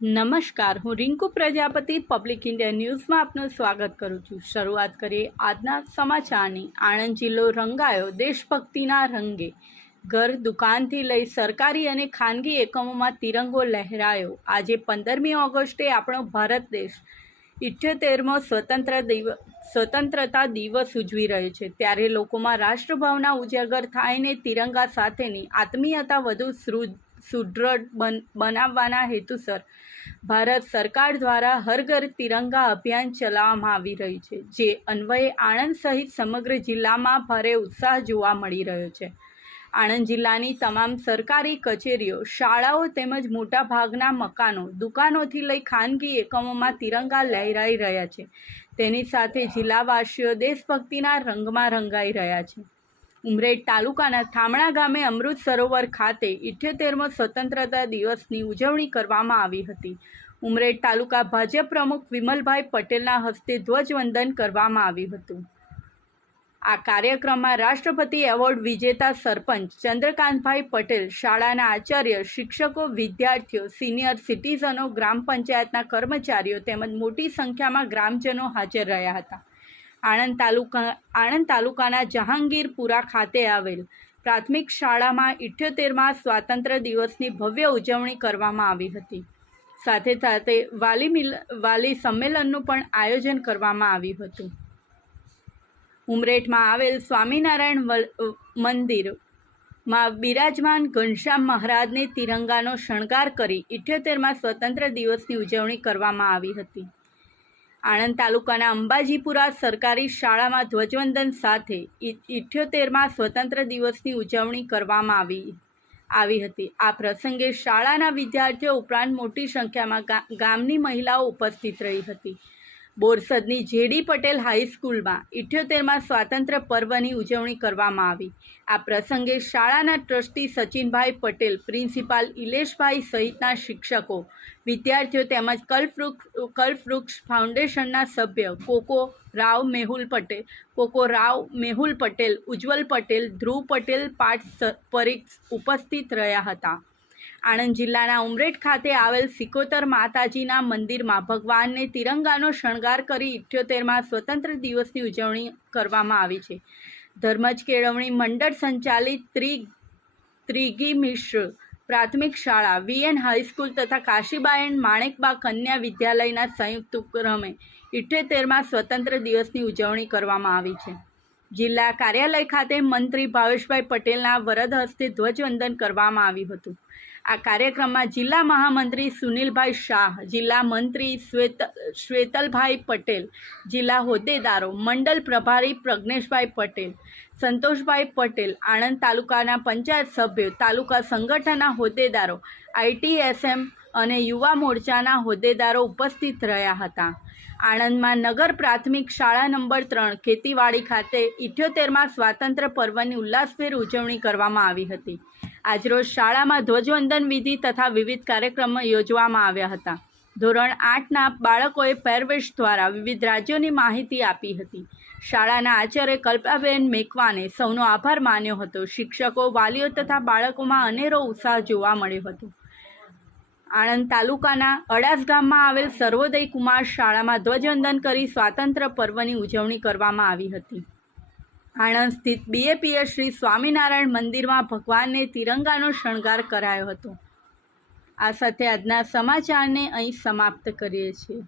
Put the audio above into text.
નમસ્કાર, હું Rinku Prajapati public India ન્યૂઝમાં આપનું સ્વાગત કરું છું। શરૂઆત કરીએ આજના સમાચારની। આણંદ જિલ્લો રંગાયો દેશભક્તિના રંગે। ઘર દુકાનથી લઈ સરકારી અને ખાનગી એકમોમાં તિરંગો લહેરાયો। આજે 15મી ઓગસ્ટે આપણો ભારત દેશ 78મો સ્વતંત્રતા દિવસ ઉજવી રહ્યો છે, ત્યારે લોકોમાં રાષ્ટ્રભાવના ઉજાગર થાયને તિરંગા સાથેની આત્મીયતા વધુ સુદૃઢ બનાવવાના હેતુસર ભારત સરકાર દ્વારા હર ઘર તિરંગા અભિયાન ચલાવવામાં આવી રહ્યું છે, જે અન્વયે આણંદ સહિત સમગ્ર જિલ્લામાં ભારે ઉત્સાહ જોવા મળી રહ્યો છે। આણંદ જિલ્લાની તમામ સરકારી કચેરીઓ, શાળાઓ તેમજ મોટાભાગના મકાનો, દુકાનોથી લઈ ખાનગી એકમોમાં તિરંગા લહેરાઈ રહ્યા છે। તેની સાથે જિલ્લાવાસીઓ દેશભક્તિના રંગમાં રંગાઈ રહ્યા છે। ઉમરેઠ તાલુકાના થામણા ગામે અમૃત સરોવર ખાતે 78મો સ્વતંત્રતા દિવસની ઉજવણી કરવામાં આવી હતી। ઉમરેઠ તાલુકા ભાજપ પ્રમુખ વિમલભાઈ પટેલના હસ્તે ધ્વજવંદન કરવામાં આવ્યું હતું। આ કાર્યક્રમમાં રાષ્ટ્રપતિ એવોર્ડ વિજેતા સરપંચ ચંદ્રકાંતભાઈ પટેલ, શાળાના આચાર્ય, શિક્ષકો, વિદ્યાર્થીઓ, સિનિયર સિટીઝનો, ગ્રામ પંચાયતના કર્મચારીઓ તેમજ મોટી સંખ્યામાં ગ્રામજનો હાજર રહ્યા હતા। આણંદ તાલુકાના જહાંગીરપુરા ખાતે આવેલ પ્રાથમિક શાળામાં 78મા સ્વાતંત્ર્ય દિવસની ભવ્ય ઉજવણી કરવામાં આવી હતી। સાથે સાથે વાલી સંમેલનનું પણ આયોજન કરવામાં આવ્યું હતું। ઉમરેઠમાં આવેલ સ્વામિનારાયણ મંદિરમાં બિરાજમાન ઘનશ્યામ મહારાજને તિરંગાનો શણગાર કરી 78મા સ્વતંત્ર્ય દિવસની ઉજવણી કરવામાં આવી હતી। આણંદ તાલુકાના અંબાજીપુરા સરકારી શાળામાં ધ્વજવંદન સાથે 78મા સ્વતંત્ર દિવસની ઉજવણી કરવામાં આવી હતી। આ પ્રસંગે શાળાના વિદ્યાર્થીઓ ઉપરાંત મોટી સંખ્યામાં ગામની મહિલાઓ ઉપસ્થિત રહી હતી। બોરસદની જેડી પટેલ હાઈસ્કૂલમાં 78મા સ્વાતંત્ર્ય પર્વની ઉજવણી કરવામાં આવી। આ પ્રસંગે શાળાના ટ્રસ્ટી સચિનભાઈ પટેલ, પ્રિન્સિપાલ ઇલેશભાઈ સહિતના શિક્ષકો, વિદ્યાર્થીઓ તેમજ કલ્પવૃક્ષ ફાઉન્ડેશનના સભ્ય કોકો રાવ મેહુલ પટેલ, ઉજ્જવલ પટેલ, ધ્રુવ પટેલ પાઠ પરીક્ષ ઉપસ્થિત રહ્યા હતા। આણંદ જિલ્લાના ઉમરેઠ ખાતે આવેલ સિકોતર માતાજીના મંદિરમાં ભગવાનને તિરંગાનો શણગાર કરી 78મા સ્વતંત્ર દિવસની ઉજવણી કરવામાં આવી છે। ધર્મજ કેળવણી મંડળ સંચાલિત ત્રિગી મિશ્ર પ્રાથમિક શાળા, વીએન હાઈસ્કૂલ તથા કાશીબાયન માણેકબા કન્યા વિદ્યાલયના સંયુક્ત ઉપક્રમે 78મા સ્વતંત્ર દિવસની ઉજવણી કરવામાં આવી છે। જિલ્લા કાર્યાલય ખાતે મંત્રી ભાવેશભાઈ પટેલના વરદ હસ્તે ધ્વજવંદન કરવામાં આવ્યું હતું। આ કાર્યક્રમમાં જિલ્લા મહામંત્રી સુનિલભાઈ શાહ, જિલ્લા મંત્રી શ્વેતલભાઈ પટેલ, જિલ્લા હોદ્દેદારો, મંડળ પ્રભારી પ્રજ્ઞેશભાઈ પટેલ, સંતોષભાઈ પટેલ, આણંદ તાલુકાના પંચાયત સભ્યો, તાલુકા સંગઠનના હોદ્દેદારો, આઈટીએસએમ અને યુવા મોરચાના હોદ્દેદારો ઉપસ્થિત રહ્યા હતા। આણંદમાં નગર પ્રાથમિક શાળા નંબર 3 ખેતીવાડી ખાતે 78મા સ્વાતંત્ર્ય પર્વની ઉલ્લાસભેર ઉજવણી કરવામાં આવી હતી। આજરોજ શાળામાં ધ્વજવંદન વિધિ તથા વિવિધ કાર્યક્રમો યોજવામાં આવ્યા હતા। ધોરણ 8ના બાળકોએ પહેરવેશ દ્વારા વિવિધ રાજ્યોની માહિતી આપી હતી। શાળાના આચાર્ય કલ્પાબેન મેકવાને સૌનો આભાર માન્યો હતો। શિક્ષકો, વાલીઓ તથા બાળકોમાં અનેરો ઉત્સાહ જોવા મળ્યો હતો। આણંદ તાલુકાના અડાસ ગામમાં આવેલ સર્વોદય કુમાર શાળામાં ધ્વજવંદન કરી સ્વાતંત્ર્ય પર્વની ઉજવણી કરવામાં આવી હતી। આણંદ સ્થિત બીએપીએસ શ્રી સ્વામિનારાયણ મંદિરમાં ભગવાનને તિરંગાનો શણગાર કરાયો હતો। આ સાથે આજના સમાચારને અહીં સમાપ્ત કરીએ છીએ।